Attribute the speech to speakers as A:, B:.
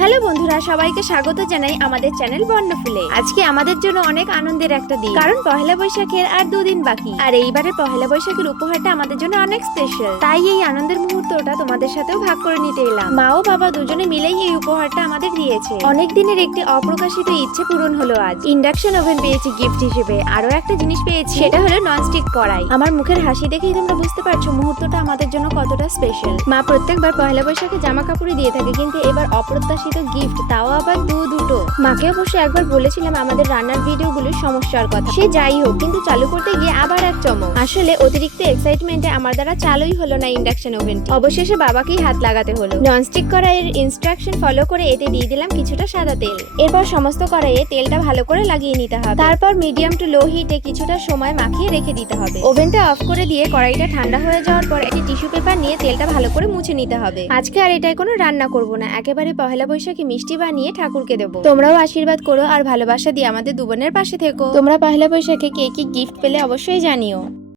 A: Hello বন্ধুরা, সবাইকে স্বাগত জানাই আমাদের চ্যানেল বর্ণফুলে। আজকে আমাদের জন্য অনেক আনন্দের একটা দিন। কারণ পহেলা বৈশাখের আর দুদিন বাকি। আর এইবারে পহেলা বৈশাখের উপহারটা আমাদের জন্য অনেক স্পেশাল তাই এই আনন্দের মুহূর্তটা তোমাদের সাথেও ভাগ করে নিতে এলাম। মা ও বাবা দুজনে মিলেই এই উপহারটা আমাদের দিয়েছে। অনেক দিনের একটি অপ্রকাশিত ইচ্ছে পূরণ হলো আজ। ইন্ডাকশন ওভেন পেয়েছি গিফট হিসেবে। আরও একটা জিনিস পেয়েছি। সেটা হলো ননস্টিক কড়াই। আমার মুখের হাসি দেখেই তোমরা বুঝতে পারছ মুহূর্তটা আমাদের জন্য কতটা স্পেশাল মা প্রত্যেকবার পহেলা বৈশাখে জামা কাপড়ই দিয়ে থাকে, কিন্তু এবার অপ্রত্যাশিত গিফট তাও আবার দু দুটো। মাকে অবশ্য একবার বলেছিলাম আমাদের রান্নার ভিডিওগুলোর সমস্যার কথা। সে যাই হোক, কিন্তু চালু করতে গিয়ে আসলে অতিরিক্ত এক্সাইটমেন্টে আমার দ্বারা চালুই হলো না ইন্ডাকশন ওভেনটি অবশেষে বাবাকেই হাত লাগাতে হলো। ননস্টিক কড়াইয়ের ইনস্ট্রাকশন ফলো করে এতে দিয়ে দিলাম কিছুটা সাদা তেল। এরপর সমস্ত কড়াইয়ে তেলটা ভালো করে লাগিয়ে নিতে হবে। তারপর মিডিয়াম টু লো হিটে কিছুটা সময় মাখিয়ে রেখে দিতে হবে। ওভেনটা অফ করে দিয়ে কড়াইটা ঠান্ডা হয়ে যাওয়ার পর একটি টিস্যু পেপার নিয়ে তেলটা ভালো করে মুছে নিতে হবে। আজকে আর এটাই কোনো রান্না করব না। একেবারে পহেলা বৈশাখী মিষ্টি বানিয়ে ঠাকুরকে দেবো। তোমরাও আশীর্বাদ করো আর ভালোবাসা দিয়ে আমাদের দুবনের পাশে থেকো। তোমরা পহেলা বৈশাখে কে কি গিফট পেলে অবশ্যই জানিও।